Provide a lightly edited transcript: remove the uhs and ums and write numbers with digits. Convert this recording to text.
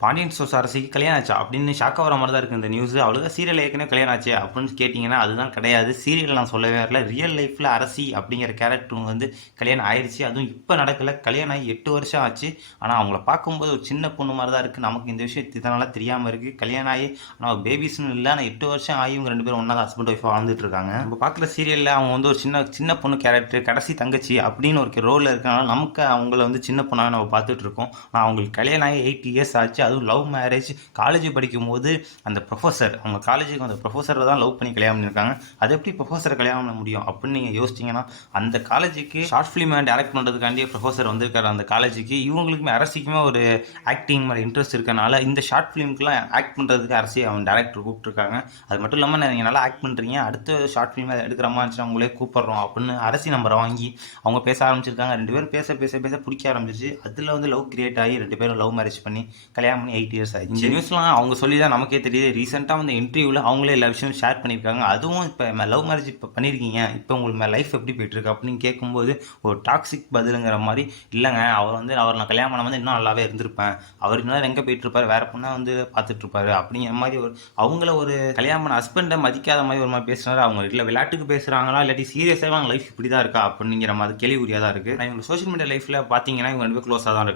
Pandian stores அரசிக்கு கல்யாணம் ஆச்சா அப்படின்னு ஷாக்கா வர மாதிரி தான் இருக்குது இந்த நியூஸ். அவளுக்கு சீரியல் ஏற்கனவே கல்யாணம் ஆச்சு அப்படின்னு கேட்டிங்கன்னா அதுதான் கிடையாது. சீரியல் நான் சொல்லவே வரல. ரியல் லைஃப்பில் அரசி அப்படிங்கிற கேரக்டர் வந்து கல்யாணம் ஆயிடுச்சு. அதுவும் இப்போ நடக்கலை. கல்யாணம் ஆகி 8 வருஷம் ஆச்சு. ஆனால் அவங்கள பார்க்கும்போது ஒரு சின்ன பொண்ணு மாதிரி தான் இருக்குது. நமக்கு இந்த விஷயம் இதனால தெரியாமல் இருக்குது. கல்யாணம் ஆகி ஆனால் பேபிஸ்னு இல்லை. ஆனால் 8 வருஷம் ஆகி இவங்க 2 பேரும் ஒன்றா ஹஸ்பண்ட் ஒய்ஃபாக வாழ்ந்துட்டு இருக்காங்க. நம்ம பார்க்குற சீரியலில் அவங்க வந்து ஒரு சின்ன சின்ன பொண்ணு கேரக்டர், கடைசி தங்கச்சி அப்படின்னு ஒரு ரோலில் இருக்கனால நமக்கு அவங்கள வந்து சின்ன பொண்ணாக நம்ம பார்த்துட்டு இருக்கோம். ஆனால் அவங்களுக்கு கல்யாணம் ஆகி 8 இயர்ஸ் ஆச்சு. அதுவும் லவ் மேரேஜ். காலேஜ் படிக்கும் போது அந்த ப்ரொஃபஸர், அவங்க காலேஜுக்கு அந்த ப்ரொஃபஸரை தான் லவ் பண்ணி கல்யாணம் பண்ணியிருக்காங்க. அது எப்படி ப்ரொஃபஸரை கல்யாணம் பண்ண முடியும் அப்படின்னு நீங்கள் யோசிச்சிங்கன்னா, அந்த காலேஜுக்கு ஷார்ட் ஃபிலிமை டைரக்ட் பண்ணுறதுக்காண்டியே ப்ரொஃபஸர் வந்திருக்காரு அந்த காலேஜுக்கு. இவங்களுக்குமே அரசிக்குமே ஒரு ஆக்டிங் மேலே இன்ட்ரெஸ்ட் இருக்கனால இந்த ஷார்ட் ஃபிலிம்க்குலாம் ஆக்ட் பண்ணுறதுக்கு அரசி அவன் டேரக்டர் கூப்பிட்டுருக்காங்க. அது மட்டும் இல்லாமல் நீங்கள் நல்லா ஆக்ட் பண்ணுறீங்க, அடுத்த ஷார்ட் ஃபிலிம் எடுக்கிற மாதிரி இருந்துச்சுன்னா உங்களே கூப்பிட்றோம் அப்படின்னு அரசி நம்பரை வாங்கி அவங்க பேச ஆரம்பிச்சிருக்காங்க. 2 பேரும் பேச பேச பேச பிடிக்க ஆரம்பிச்சிச்சு. அதில் வந்து லவ் கிரியேட் ஆகி 2 பேரும் லவ் மேரேஜ் பண்ணி கல்யாணம் பண்ணி 8 இயர்ஸ் ஆயிடுச்சு. இந்த நியூஸ்லாம் அவங்க சொல்லி தான் நமக்கே தெரியுது. ரீசெண்டாக வந்து இன்டர்வியூவில் அவங்களே எல்லா விஷயம் ஷேர் பண்ணியிருக்காங்க. அதுவும் இப்போ லவ் மேரேஜ் இப்போ பண்ணியிருக்கீங்க, இப்போ உங்களுக்கு லைஃப் எப்படி போயிட்டுருக்கு அப்படின்னு கேட்கும்போது ஒரு டாக்ஸிக் பதிலுங்கிற மாதிரி, இல்லைங்க அவர் நான் கல்யாணம் பண்ண வந்து இன்னும் நல்லாவே இருந்திருப்பேன், அவர் இன்னும் எங்கே போயிட்டுருப்பார், வேறு பொண்ணை வந்து பார்த்துட்ருப்பாரு அப்படிங்கிற மாதிரி அவங்கள ஒரு கல்யாணம் பண்ண ஹஸ்பண்டை மதிக்காத மாதிரி ஒரு மாதிரி பேசுனாரு. அவங்க இல்லை விளையாட்டுக்கு பேசுகிறாங்களா இல்லாட்டி சீரியஸாக அவங்க லைஃப் இப்படி தான் இருக்கா அப்படிங்கிற மாதிரி கேள்விக்குறியாக தான் இருக்குது. இவங்க சோஷியல் மீடியா லைஃப்பில் பார்த்தீங்கன்னா இவங்க 2 பேர் க்ளோஸாக தான் இருக்காங்க.